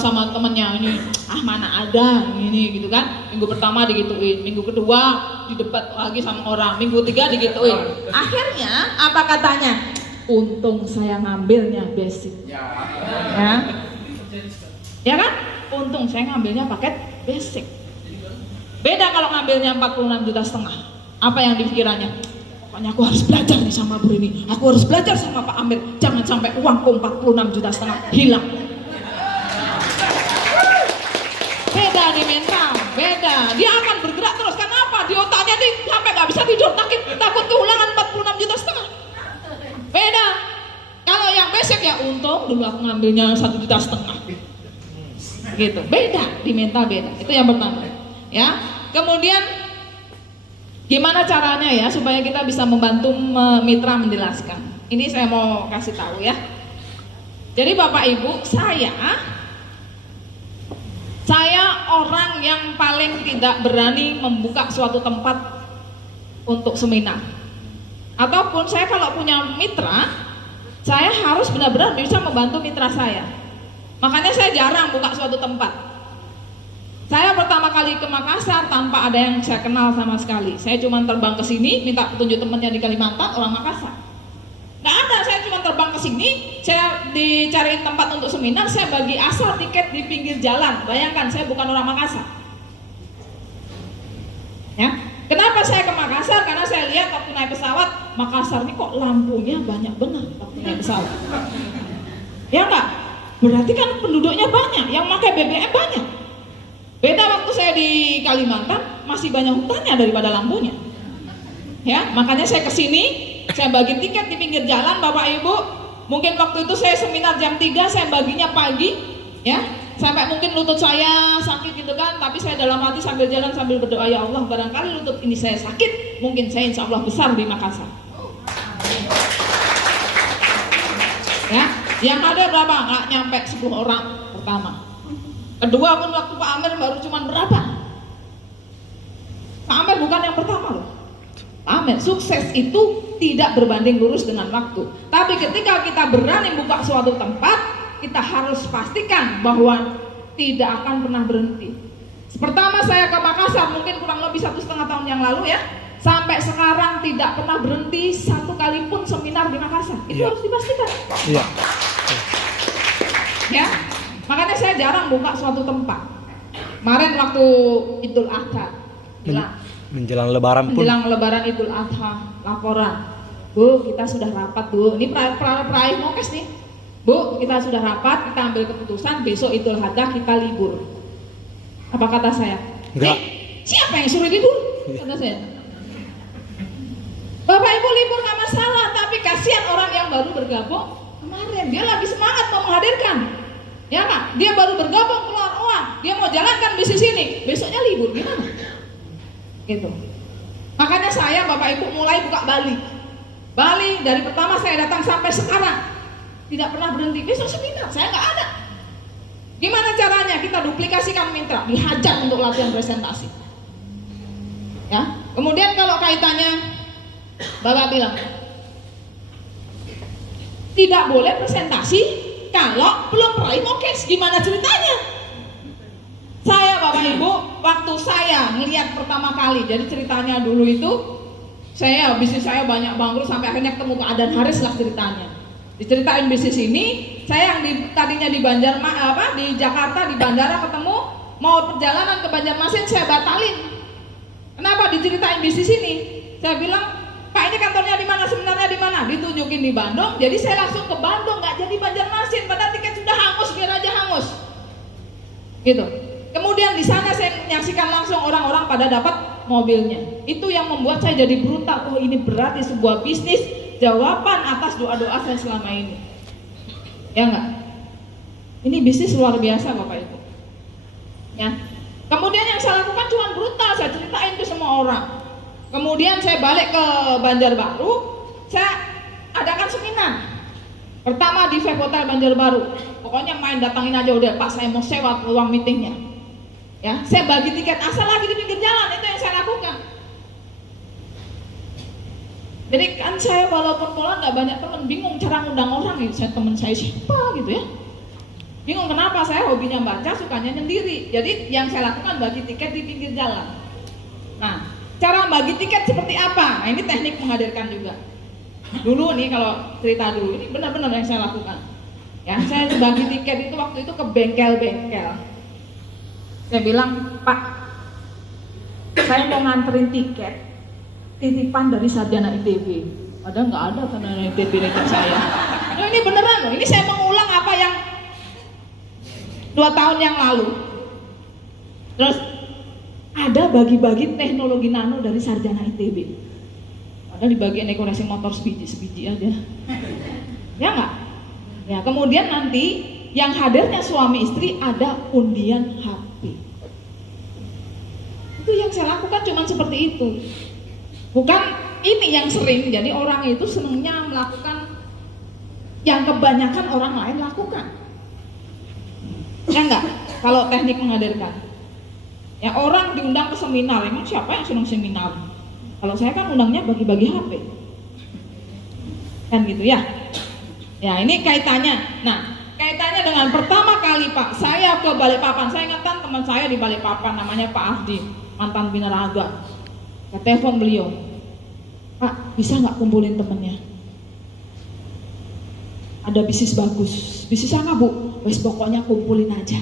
sama temennya ini, mana ada ini gitu kan. Minggu pertama digituin, minggu kedua didebat lagi sama orang, minggu ketiga digituin. Akhirnya apa katanya? Untung saya ngambilnya basic. Ya kan? Untung saya ngambilnya paket basic. Beda kalau ngambilnya 46,5 juta. Apa yang dipikirannya? Pokoknya aku harus belajar nih sama Bu ini. Aku harus belajar sama Pak Amir. Jangan sampai uangku 46,5 juta hilang. Beda di mental, beda. Dia akan bergerak terus. Kenapa? Di otaknya nih sampai nggak bisa tidur, takut kehilangan 46,5 juta. Beda. Kalau yang basic ya untung dulu aku ngambilnya 1,5 juta. Gitu. Beda di mental, beda. Itu yang pertama. Ya. Kemudian gimana caranya ya supaya kita bisa membantu mitra menjelaskan. Ini saya mau kasih tahu ya. Jadi Bapak Ibu, saya orang yang paling tidak berani membuka suatu tempat untuk seminar. Ataupun saya kalau punya mitra, saya harus benar-benar bisa membantu mitra saya. Makanya saya jarang buka suatu tempat. Saya pertama kali ke Makassar tanpa ada yang saya kenal sama sekali. Saya cuma terbang ke sini, minta petunjuk temannya di Kalimantan, orang Makassar. Nggak ada, saya cuma terbang ke sini, saya dicariin tempat untuk seminar, saya bagi asal tiket di pinggir jalan. Bayangkan, saya bukan orang Makassar. Ya, kenapa saya ke Makassar? Karena saya lihat waktu naik pesawat, Makassar ini kok lampunya banyak benar waktu naik pesawat. Ya nggak? Berarti kan penduduknya banyak, yang pakai BBM banyak. Beda waktu saya di Kalimantan, masih banyak hutannya daripada lampunya. Ya, makanya saya kesini, saya bagi tiket di pinggir jalan, Bapak Ibu. Mungkin waktu itu saya seminar jam 3, saya baginya pagi, ya, sampai mungkin lutut saya sakit gitu kan. Tapi saya dalam hati sambil jalan sambil berdoa, ya Allah, barangkali lutut ini saya sakit, mungkin saya insya Allah besar di Makassar. Ya, yang ada berapa? Nggak nyampe 10 orang pertama. Kedua pun waktu Pak Amir baru cuma berapa? Pak Amir bukan yang pertama loh. Pak Amir, sukses itu tidak berbanding lurus dengan waktu. Tapi ketika kita berani buka suatu tempat, kita harus pastikan bahwa tidak akan pernah berhenti. Pertama saya ke Makassar mungkin kurang lebih 1,5 tahun yang lalu ya. Sampai sekarang tidak pernah berhenti satu kali pun seminar di Makassar. Itu harus dipastikan. Iya. Ya. Makanya saya jarang buka suatu tempat. Kemarin waktu Idul Adha, menjelang Lebaran pun. Menjelang Lebaran Idul Adha, laporan, Bu, kita sudah rapat Bu. Ini peraih Mokes nih. Bu, kita sudah rapat, kita ambil keputusan besok Idul Adha kita libur. Apa kata saya? Enggak. Siapa yang suruh libur? Kata saya. Bapak Ibu libur nggak masalah, tapi kasihan orang yang baru bergabung kemarin. Dia lagi semangat mau menghadirkan. Ya Kak, dia baru bergabung keluar uang, dia mau jalankan bisnis ini, besoknya libur, gimana? Gitu. Makanya saya Bapak Ibu mulai buka Bali. Bali dari pertama saya datang sampai sekarang tidak pernah berhenti. Besok seminar, saya nggak ada. Gimana caranya? Kita duplikasikan mitra, dihajar untuk latihan presentasi. Ya. Kemudian kalau kaitannya, Bapak bilang tidak boleh presentasi kalau belum peraih Mokes. Gimana ceritanya? Saya Bapak Ibu, waktu saya ngelihat pertama kali, jadi ceritanya dulu itu bisnis saya banyak bangkrut sampai akhirnya ketemu Pak Adan Haris lah ceritanya. Diceritain bisnis ini, saya yang tadinya di di Jakarta di bandara ketemu mau perjalanan ke Banjarmasin saya batalin. Kenapa? Diceritain bisnis ini. Saya bilang, Pak ini kantornya di mana, sebenarnya di mana? Ditunjukin di Bandung, jadi saya langsung ke Bandung, nggak jadi Banjarmasin, padahal tiket sudah hangus, biar aja hangus. Gitu. Kemudian di sana saya menyaksikan langsung orang-orang pada dapat mobilnya. Itu yang membuat saya jadi brutal. Oh ini berarti sebuah bisnis jawaban atas doa-doa saya selama ini. Ya nggak? Ini bisnis luar biasa Bapak Ibu. Ya. Kemudian yang saya lakukan cuma brutal, saya ceritain ke semua orang. Kemudian saya balik ke Banjarbaru, saya adakan seminar. Pertama di Vape Hotel Banjarbaru. Pokoknya main datangin aja udah, Pak saya mau sewa ruang meetingnya. Ya, saya bagi tiket asal lagi di pinggir jalan, itu yang saya lakukan. Jadi kan saya walaupun pola nggak banyak teman, bingung cara ngundang orang gitu. Saya teman saya siapa gitu ya. Bingung kenapa, saya hobinya baca, sukanya nyendiri. Jadi yang saya lakukan bagi tiket di pinggir jalan. Nah, cara bagi tiket seperti apa? Nah, ini teknik menghadirkan juga. Dulu nih kalau cerita dulu, ini benar-benar yang saya lakukan. Ya, saya bagi tiket itu waktu itu ke bengkel-bengkel. Saya bilang, Pak, saya mau nganterin tiket titipan dari sarjana ITB. Padahal nggak ada sarjana ITB tiket saya. Nah, ini beneran loh, ini saya mengulang apa yang 2 tahun yang lalu. Terus ada bagi-bagi teknologi nano dari sarjana ITB. Padahal di bagian dekorasi motor sebiji aja. Ya nggak? Ya, kemudian nanti yang hadirnya suami istri ada undian HP. Itu yang saya lakukan cuma seperti itu. Bukan ini yang sering, jadi orang itu senangnya melakukan yang kebanyakan orang lain lakukan. Ya enggak? Kalau teknik menghadirkan. Ya orang diundang ke seminar, emang siapa yang senang seminar? Kalau saya kan undangnya bagi-bagi HP. Kan gitu ya. Ya ini kaitannya. Nah, kaitannya dengan pertama kali Pak, saya ke Balikpapan. Saya ingatkan teman saya di Balikpapan namanya Pak Ardi, mantan binaraga. Saya telepon beliau, Pak, bisa nggak kumpulin temennya? Ada bisnis bagus. Bisnis apa Bu? Wes pokoknya kumpulin aja.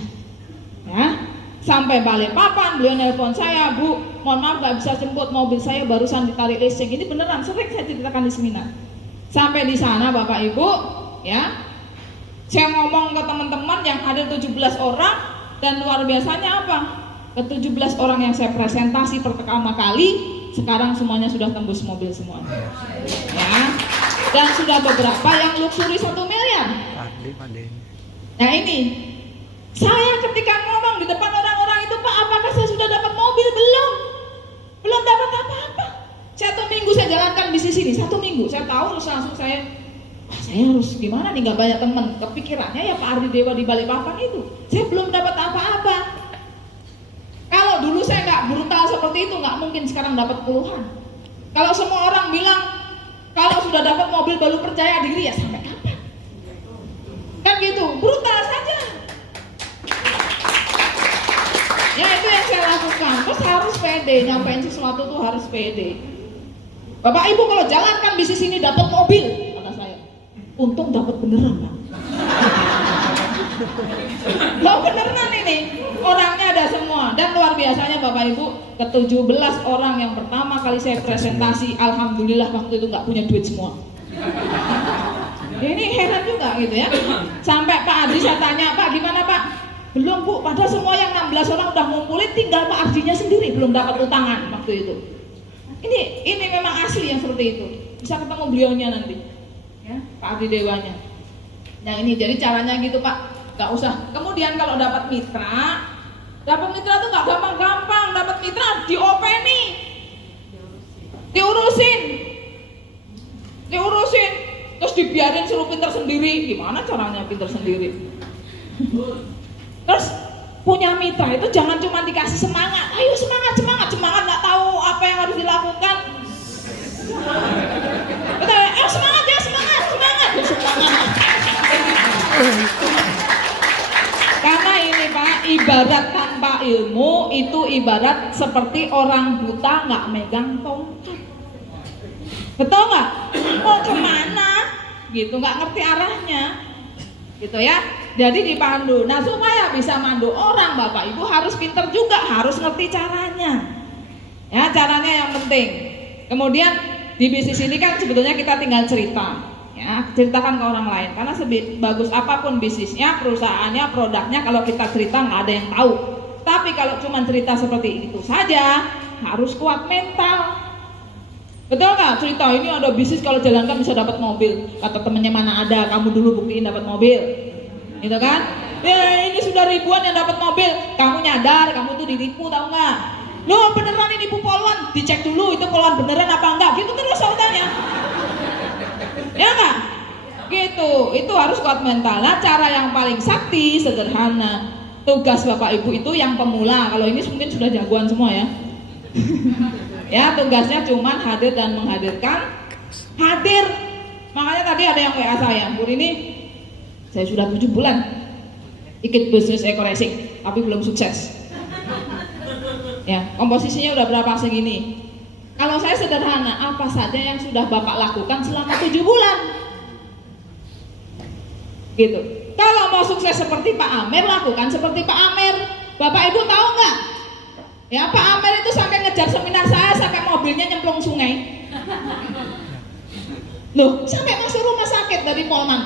Ya, sampai Balikpapan beliau nelpon saya, Bu, mohon maaf nggak bisa jemput, mobil saya barusan ditarik leasing. Ini beneran, sering saya ceritakan di seminar. Sampai di sana Bapak Ibu, ya, saya ngomong ke teman-teman yang ada 17 orang dan luar biasanya apa? Ke 17 orang yang saya presentasi pertama kali, sekarang semuanya sudah tembus mobil semua. Ya. Dan sudah beberapa yang luxury 1 miliar. Nah ini, saya ketika ngomong di depan orang-orang itu, Pak, apakah saya sudah dapat mobil? Belum dapat apa-apa. 1 minggu saya jalankan bisnis ini, 1 minggu. Saya tahu terus langsung saya harus gimana nih, gak banyak teman. Kepikirannya ya Pak Ardi Dewa di Balikpapan itu. Saya belum dapat apa-apa. Kalau dulu saya nggak brutal seperti itu, nggak mungkin sekarang dapat puluhan. Kalau semua orang bilang kalau sudah dapat mobil baru percaya diri, ya sampai kapan? Kan gitu, brutal saja. Ya itu yang saya lakukan. Terus harus pede, nyampein sesuatu tuh harus pede. Bapak Ibu kalau jalankan bisnis ini dapat mobil, kata saya, untung dapat beneran Pak. Loh beneran ini, orangnya ada semua. Dan luar biasanya Bapak Ibu, ke 17 orang yang pertama kali saya presentasi, alhamdulillah waktu itu nggak punya duit semua. Ini heran juga gitu ya. Sampai Pak Ardi saya tanya, Pak gimana Pak? Belum Bu, padahal semua yang 16 orang udah ngumpulin, tinggal Pak Ardinya sendiri belum dapat utangan waktu itu. Ini memang asli yang seperti itu. Bisa ketemu beliaunya nanti, ya, Pak Ardi Dewanya. Nah ini jadi caranya gitu Pak, nggak usah. Kemudian kalau dapat mitra tuh nggak gampang-gampang. Dapat mitra diopeni, diurusin, terus dibiarin suruh pinter sendiri. Gimana caranya pinter sendiri? Terus punya mitra itu jangan cuma dikasih semangat, ayo semangat, nggak tahu apa yang harus dilakukan. Betul, semangat ya, semangat. Karena ini Pak, ibarat tanpa ilmu itu ibarat seperti orang buta nggak megang tongkat. Betul nggak? Mau kemana? Gitu, nggak ngerti arahnya. Gitu ya. Jadi dipandu. Nah supaya bisa mandu orang Bapak Ibu harus pinter juga, harus ngerti caranya. Ya caranya yang penting. Kemudian di bisnis ini kan sebetulnya kita tinggal cerita, ya ceritakan ke orang lain. Karena sebagus apapun bisnisnya, perusahaannya, produknya, kalau kita cerita nggak ada yang tahu. Tapi kalau cuma cerita seperti itu saja, harus kuat mental. Betul nggak? Cerita ini ada bisnis kalau jalankan bisa dapat mobil. Kata temennya mana ada, kamu dulu buktiin dapat mobil. Gitu kan? Ya ini sudah ribuan yang dapat mobil. Kamu nyadar, kamu tuh ditipu tahu nggak? Loh beneran ini Bu Polwan, dicek dulu itu Polwan beneran apa enggak? Gitu terus saudaranya. Ya nggak? Gitu, itu harus kuat mental. Nah cara yang paling sakti, sederhana. Tugas Bapak Ibu itu yang pemula. Kalau ini mungkin sudah jagoan semua ya. Ya tugasnya cuman hadir dan menghadirkan. Hadir. Makanya tadi ada yang WA saya, Bu ini saya sudah 7 bulan ikut bisnis eco racing, tapi belum sukses. Ya, komposisinya udah berapa segini. Kalau saya sederhana, apa saja yang sudah Bapak lakukan selama 7 bulan? Gitu. Kalau mau sukses seperti Pak Amer, lakukan seperti Pak Amer. Bapak Ibu tahu nggak? Ya, Pak Amer itu sampai ngejar seminar saya, sampai mobilnya nyemplung sungai. Loh, sampai masuk rumah sakit dari Polman.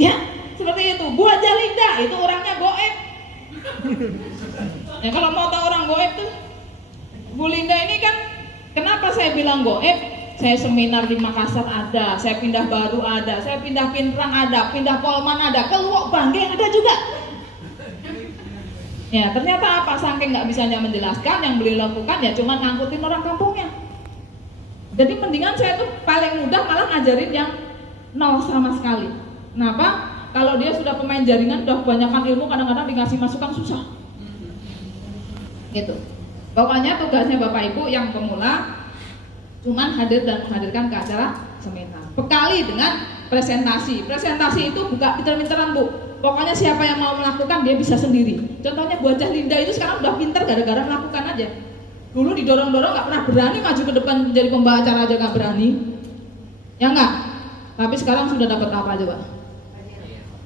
Ya, seperti itu. Bu Haja Linda itu orangnya goib. Ya, kalau mau tahu orang goib tuh, Bu Linda ini kan, kenapa saya bilang goib? Saya seminar di Makassar ada, saya pindah Baru ada, saya pindah Pindrang ada, pindah Polman ada, ke Luwuk Bangge ada juga. Ya, ternyata apa? Saking nggak bisanya menjelaskan, yang beliau lakukan ya cuma ngangkutin orang kampungnya. Jadi mendingan saya tuh paling mudah malah ngajarin yang nol sama sekali. Kenapa? Kalau dia sudah pemain jaringan, udah kebanyakan ilmu, kadang-kadang dikasih masukan susah. Gitu. Pokoknya tugasnya Bapak Ibu yang pemula cuman hadir dan menghadirkan ke acara seminar. Bekali dengan presentasi. Presentasi itu bukan pinter-pinteran, Bu. Pokoknya siapa yang mau melakukan dia bisa sendiri. Contohnya Bu Haja Linda itu sekarang udah pinter gara-gara melakukan aja. Dulu didorong-dorong nggak pernah berani maju ke depan jadi pembawa acara aja nggak berani. Ya enggak? Tapi sekarang sudah dapat apa aja, Pak?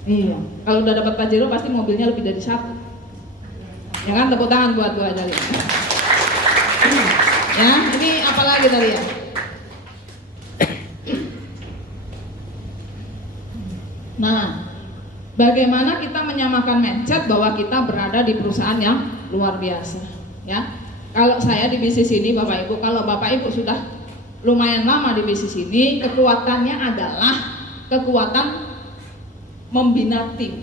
Iya. Kalau udah dapat Pajero pasti mobilnya lebih dari 1. Ya kan, tepuk tangan buat Bu Haja Linda. Ya, ini apa lagi tadi ya? Nah, bagaimana kita menyamakan mindset bahwa kita berada di perusahaan yang luar biasa, ya? Kalau saya di bisnis ini, Bapak Ibu, kalau Bapak Ibu sudah lumayan lama di bisnis ini, kekuatannya adalah kekuatan membina tim,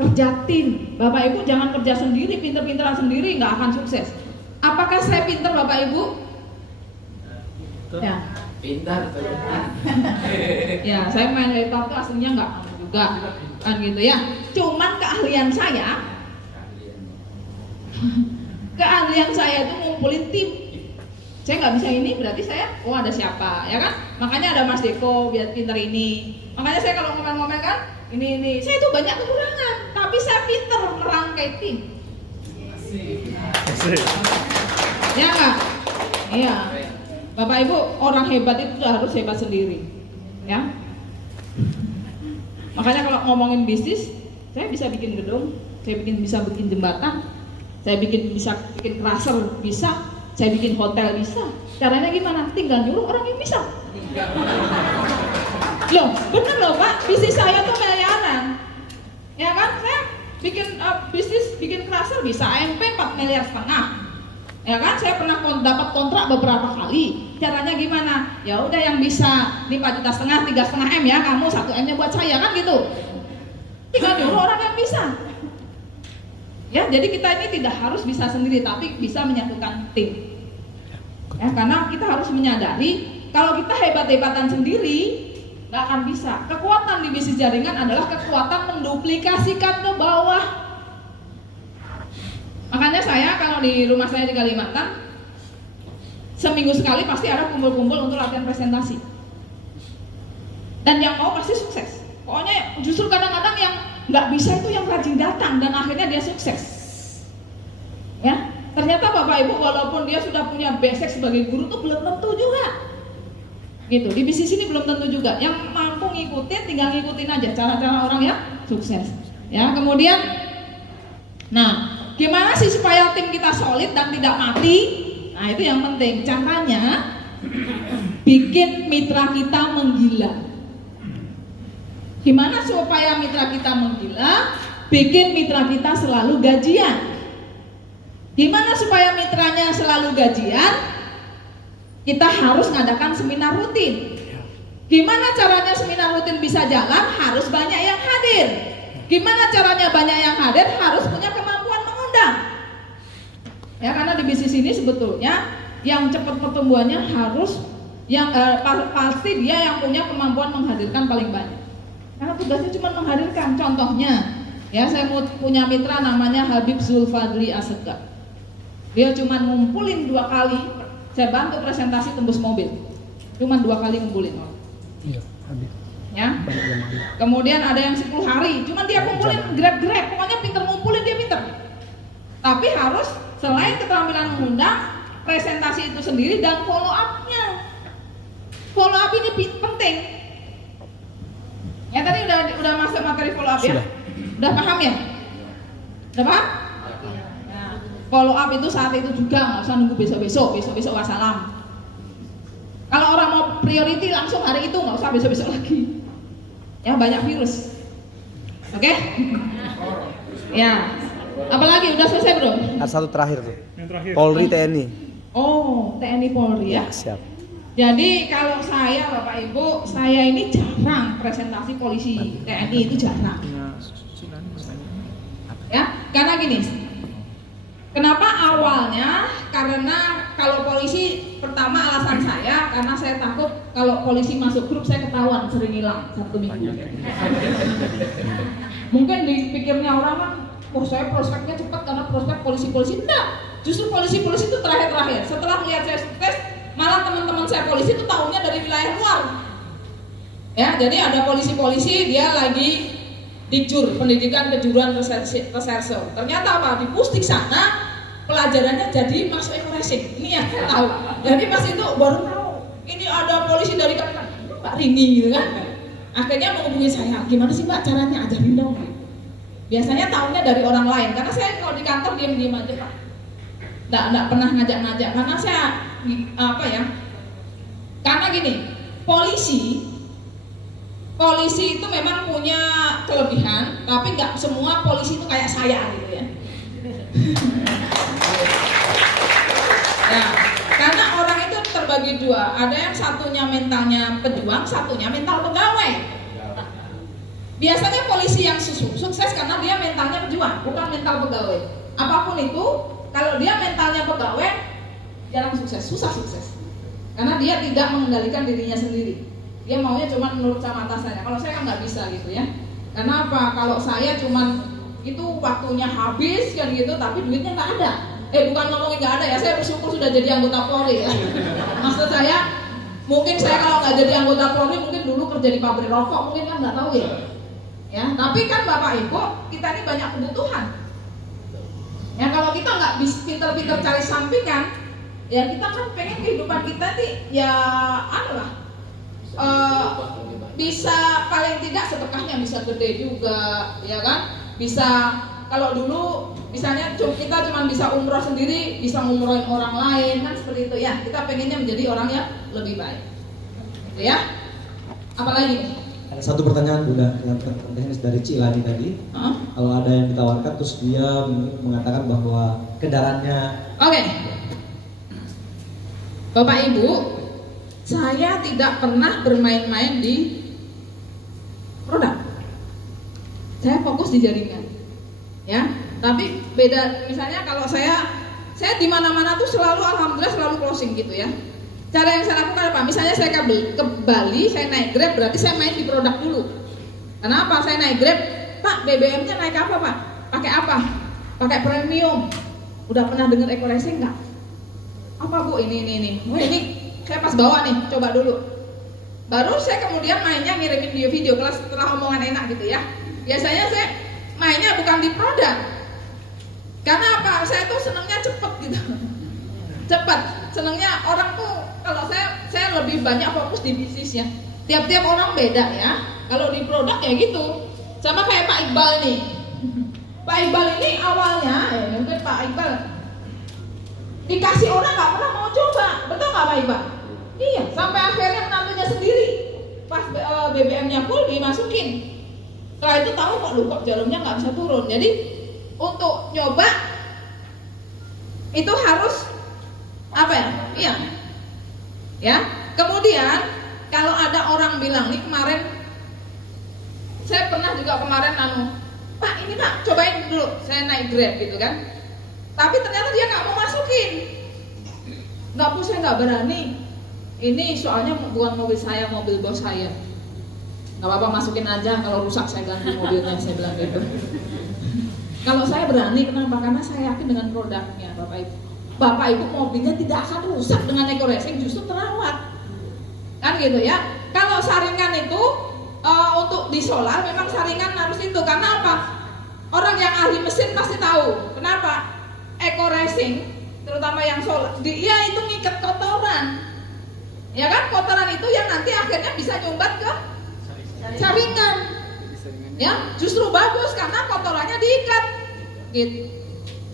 kerja tim. Bapak Ibu jangan kerja sendiri, pinter-pinteran sendiri, nggak akan sukses. Apakah saya pinter, Bapak Ibu? Ya. Pintar tuh. Ya, saya main laptop tuh aslinya nggak juga, kan gitu ya. Cuman keahlian saya itu ngumpulin tim. Saya nggak bisa ini, berarti saya, oh ada siapa, ya kan? Makanya ada Mas Deko, biar pinter ini. Makanya saya kalau ngomel-ngomel kan, ini, saya itu banyak kekurangan, tapi saya pinter merangkai tim. Ya nggak? Iya. Bapak Ibu, orang hebat itu harus hebat sendiri, ya. Makanya kalau ngomongin bisnis, saya bisa bikin gedung, saya bisa bikin jembatan, saya bisa bikin crusher, bisa, saya bikin hotel, bisa. Caranya gimana? Tinggal nyuruh orang yang bisa. Loh, bener loh Pak, bisnis saya tuh miliaran, ya kan? Saya bikin bisnis, bikin crusher bisa AMP 4,5 miliar. Ya kan, saya pernah dapat kontrak beberapa kali. Caranya gimana? Ya udah yang bisa 5,5 juta, 3,5 M ya, kamu 1 M-nya buat saya, kan gitu. Tinggal nyuruh orang yang bisa. Ya, jadi kita ini tidak harus bisa sendiri, tapi bisa menyatukan tim. Ya, karena kita harus menyadari kalau kita hebat-hebatan sendiri nggak akan bisa. Kekuatan di bisnis jaringan adalah kekuatan menduplikasikan ke bawah. Makanya saya kalau di rumah saya di Kalimantan, seminggu sekali pasti ada kumpul-kumpul untuk latihan presentasi. Dan yang mau pasti sukses. Pokoknya justru kadang-kadang yang nggak bisa itu yang rajin datang dan akhirnya dia sukses. Ya, ternyata Bapak Ibu walaupun dia sudah punya basic sebagai guru tuh belum tentu juga. Gitu, di bisnis ini belum tentu juga. Yang mampu ngikutin, tinggal ngikutin aja cara-cara orang yang sukses. Ya, kemudian, nah, gimana sih supaya tim kita solid dan tidak mati? Nah, itu yang penting. Caranya bikin mitra kita menggila. Gimana supaya mitra kita menggila? Bikin mitra kita selalu gajian. Gimana supaya mitranya selalu gajian? Kita harus ngadakan seminar rutin. Gimana caranya seminar rutin bisa jalan? Harus banyak yang hadir. Gimana caranya banyak yang hadir? Harus punya kemampuan mengundang. Ya, karena di bisnis ini sebetulnya yang cepat pertumbuhannya harus yang pasti dia yang punya kemampuan menghadirkan paling banyak. Karena tugasnya cuma menghadirkan. Contohnya, ya saya punya mitra namanya Habib Zulfadli Asegaf. Dia cuma ngumpulin 2 kali. Saya bantu presentasi tembus mobil. Cuma 2 kali ngumpulin. Iya, Habib. ya. Kemudian ada yang 10 hari, cuman dia kumpulin grab, pokoknya pinter ngumpulin, dia pinter. Tapi harus selain keterampilan mengundang, presentasi itu sendiri dan follow up-nya. Follow up ini penting. Ya tadi udah masuk materi follow up ya? Udah paham ya? Udah paham? Nah, follow up itu saat itu juga, nggak usah nunggu besok wassalam. Kalau orang mau priority langsung hari itu, nggak usah besok lagi. Ya banyak virus. Oke? Ya. Apalagi udah selesai belum? Ada satu terakhir tuh. Yang terakhir. Polri TNI. Oh, TNI Polri ya. Siap. Jadi kalau saya Bapak Ibu, saya ini jarang presentasi polisi TNI, itu jarang. Ya, karena gini. Kenapa awalnya? Karena kalau polisi, pertama alasan saya karena saya takut kalau polisi masuk grup saya ketahuan sering hilang 1 minggu. Mungkin dipikirnya orang kan, oh saya prospeknya cepat karena prospek polisi-polisi. Enggak, justru polisi-polisi itu terakhir. Setelah melihat saya sukses, malah teman-teman saya polisi itu tahunya dari wilayah luar. Ya, jadi ada polisi-polisi dia lagi Dikjur, pendidikan kejuruan reserse. Ternyata apa? Di Pusdik sana pelajarannya jadi masuk ekoresik. Ini yang saya tahu. Jadi pas itu baru tahu. Ini ada polisi dari Mbak Rini gitu kan. Akhirnya menghubungi saya, gimana sih Mbak caranya, ajarin dong. Biasanya tahunya dari orang lain, karena saya kalau di kantor diam-diam aja Pak. Nggak pernah ngajak-ngajak, karena saya karena gini, polisi itu memang punya kelebihan, tapi nggak semua polisi itu kayak saya gitu ya. Ya, karena orang itu terbagi dua, ada yang satunya mentalnya pejuang, satunya mental pegawai. Biasanya polisi yang sukses karena dia mentalnya pejuang, bukan mental pegawai. Apapun itu, kalau dia mentalnya pegawai, jarang sukses, susah sukses. Karena dia tidak mengendalikan dirinya sendiri. Dia maunya cuma menurut sama atasannya. Kalau saya kan nggak bisa gitu ya. Karena apa? Kalau saya cuma itu waktunya habis kan gitu, tapi duitnya nggak ada. Bukan ngomongin nggak ada ya. Saya bersyukur sudah jadi anggota Polri ya. Maksud saya, mungkin saya kalau nggak jadi anggota Polri, mungkin dulu kerja di pabrik rokok, mungkin kan nggak tahu ya. Ya, tapi kan Bapak Ibu, kita ini banyak kebutuhan. Ya kalau kita nggak bisa pinter-pinter cari sampingan, ya kita kan pengen kehidupan kita nih ya bisa paling tidak sedekahnya bisa gede juga, ya kan? Bisa kalau dulu misalnya kita cuma bisa umroh sendiri, bisa ngumrohin orang lain kan seperti itu ya. Kita pengennya menjadi orang yang lebih baik, gitu ya. Apalagi nih? Ada satu pertanyaan Bunda yang teknis dari Cilani tadi. Kalau ada yang ditawarkan terus dia mengatakan bahwa kendaraannya. Oke. Bapak Ibu, saya tidak pernah bermain-main di produk. Saya fokus di jaringan. Ya, tapi beda misalnya kalau saya di mana-mana tuh selalu alhamdulillah selalu closing gitu ya. Cara yang saya lakukan apa? Misalnya saya ke Bali, saya naik Grab, berarti saya main di produk dulu. Kenapa? Saya naik Grab, Pak, BBM-nya naik apa Pak? Pakai apa? Pakai premium. Udah pernah dengar eco-racing nggak? Apa Bu? Ini. Oh ini saya pas bawa nih, coba dulu. Baru saya kemudian mainnya ngirimin video kelas setelah omongan enak gitu ya. Biasanya saya mainnya bukan di produk. Karena apa? Saya tuh senangnya cepet gitu. Cepet. Senangnya orang tuh kalau saya lebih banyak fokus di bisnisnya. Tiap-tiap orang beda ya. Kalau di produk ya gitu. Sama kayak Pak Iqbal nih. Pak Iqbal ini awalnya, mungkin Pak Iqbal dikasih orang nggak pernah mau coba, betul nggak Pak Iqbal? Iya, sampai akhirnya menantunya sendiri. Pas BBM-nya full dimasukin. Setelah itu tahu kok jarumnya nggak bisa turun. Jadi untuk nyoba itu harus apa ya? Iya. Ya. Kemudian kalau ada orang bilang nih kemarin, saya pernah juga kemarin Pak ini Pak cobain dulu, saya naik Grab gitu kan. Tapi ternyata dia nggak mau masukin. Nggak Bu, saya nggak berani. Ini soalnya bukan mobil saya, mobil bos saya. Nggak apa-apa masukin aja, kalau rusak saya ganti mobilnya, saya bilang gitu. Kalau saya berani, kenapa? Karena saya yakin dengan produknya, Bapak Ibu. Bapak Ibu mobilnya tidak akan rusak dengan eco-racing, justru terawat. Kan gitu ya. Kalau saringan itu untuk di solar memang saringan harus itu. Karena apa? Orang yang ahli mesin pasti tahu. Kenapa? Eco racing, terutama yang solar, dia itu ngikat kotoran. Ya kan? Kotoran itu yang nanti akhirnya bisa nyumbat ke saringan. Ya, justru bagus karena kotorannya diikat. Gitu.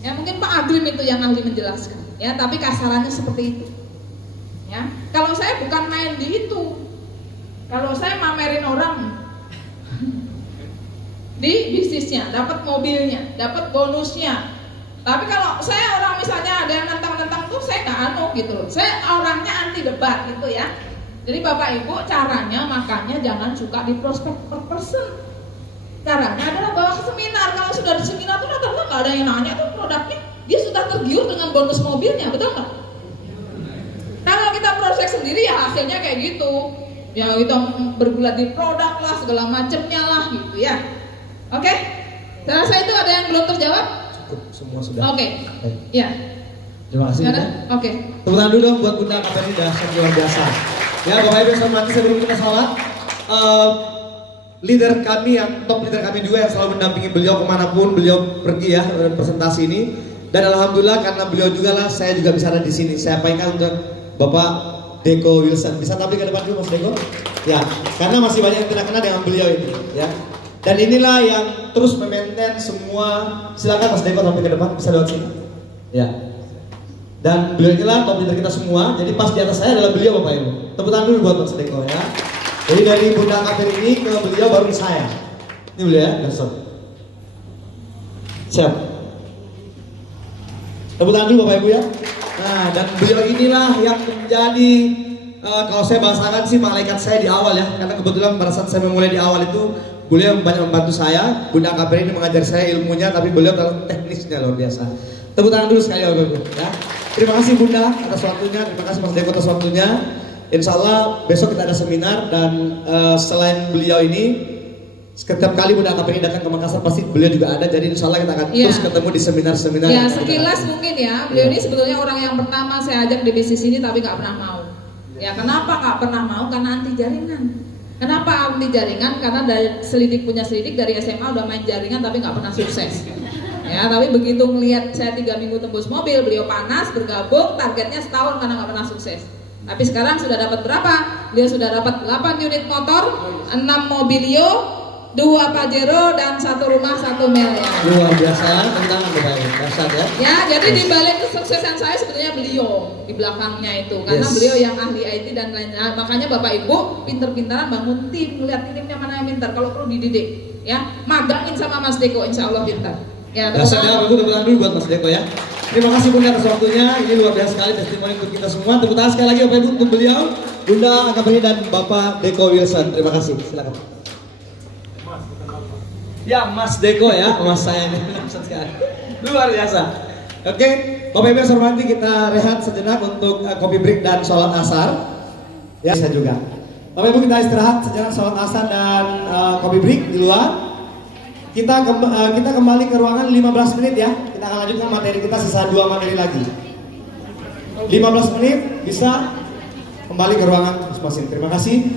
Ya mungkin Pak Aglim itu yang ahli menjelaskan. Ya, tapi kasarannya seperti itu. Ya, kalau saya bukan main di itu. Kalau saya mamerin orang di bisnisnya, dapat mobilnya, dapat bonusnya. Tapi kalau saya orang misalnya ada yang nentang-nentang tuh saya nggak anu gitu loh. Saya orangnya anti debat gitu ya. Jadi Bapak Ibu caranya makanya jangan suka di prospek per person. Caranya adalah bawa ke seminar. Kalau sudah di seminar tuh rata-rata nggak ada yang nanya tuh produknya. Dia sudah tergiur dengan bonus mobilnya, betul nggak? Kalau kita prospek sendiri ya hasilnya kayak gitu. Ya kita bergulat di produk lah, segala macamnya lah gitu ya. Oke? Saya rasa itu ada yang belum terjawab? Semua sudah. Oke. Baik. Ya. Terima kasih. Ada? Oke. Tepuk tangan dulu dong buat Bunda KPRI dahsyat luar biasa. Ya, Bapak Ibu yang hormati, sebelum kita salat, leader kami yang top leader kami juga yang selalu mendampingi beliau kemanapun beliau pergi ya presentasi ini. Dan alhamdulillah karena beliau juga lah saya juga bisa ada di sini. Saya sampaikan untuk Bapak Deko Wilson. Bisa tampil ke depan dulu Mas Deko? Ya, karena masih banyak yang tidak kenal dengan beliau ini, ya. Dan inilah yang terus memaintain semua. Silakan Mas Deko tampil ke depan, bisa lewat sini. Ya. Dan beliau inilah top leader kita semua. Jadi pas di atas saya adalah beliau Bapak Ibu. Tepuk tangan dulu buat Mas Deko ya. Jadi dari Bunda KPRI ini ke beliau baru ke saya. Ini beliau ya, besok. Siap. Tepuk tangan dulu Bapak Ibu ya. Nah, dan beliau inilah yang menjadi kalau saya bahasakan sih malaikat saya di awal ya. Karena kebetulan pada saat saya memulai di awal itu beliau banyak membantu saya. Bunda KPRI ini mengajar saya ilmunya, tapi beliau dalam teknisnya luar biasa. Tepuk tangan dulu sekali Bapak Ibu ya. Terima kasih Bunda atas waktunya, terima kasih Mas Deko atas waktunya. Insya Allah besok kita ada seminar dan selain beliau ini setiap kali Bunda KPRI datang ke Makassar pasti beliau juga ada. Jadi insya Allah kita akan terus ketemu di seminar-seminar. Ya sekilas mungkin ya beliau ini sebetulnya orang yang pertama saya ajak di bisnis ini tapi nggak pernah mau. Ya kenapa nggak pernah mau? Karena anti jaringan. Kenapa anti jaringan? Karena dari selidik punya selidik dari SMA udah main jaringan tapi nggak pernah sukses. Ya tapi begitu melihat saya 3 minggu tembus mobil, beliau panas bergabung, targetnya setahun karena nggak pernah sukses. Tapi sekarang sudah dapat berapa? Beliau sudah dapat 8 unit motor, 6 mobilio, 2 Pajero dan 1 rumah 1 miliar. Luar biasa ya, tentang Bapak Ibu, dahsyat ya. Ya, jadi di balik kesuksesan saya sebetulnya beliau di belakangnya itu, karena beliau yang ahli IT dan lain-lain. Makanya Bapak Ibu pinter-pinteran bangun tim, lihat timnya mana yang pintar. Kalau perlu dididik, ya magangin sama Mas Deko, insya Allah pintar. Ya, dahsyat ya, aku tepuk tangan dulu buat Mas Deko ya. Terima kasih Bunda atas waktunya, ini luar biasa sekali testimoni untuk kita semua. Tepuk tangan sekali lagi Bapak Ibu untuk beliau, Bunda KPRI dan Bapak Deko Wilson. Terima kasih, silakan. Ya Mas Deko ya, Mas saya ini luar biasa. Oke, Bapak Ibu yang saya hormati, kita rehat sejenak untuk kopi break dan sholat asar. Ya saya juga. Bapak Ibu kita istirahat sejenak sholat asar dan kopi break di luar. Kita kembali ke ruangan 15 menit ya. Kita akan lanjutkan materi kita, sisa 2 materi lagi. 15 menit bisa kembali ke ruangan masing-masing. Terima kasih.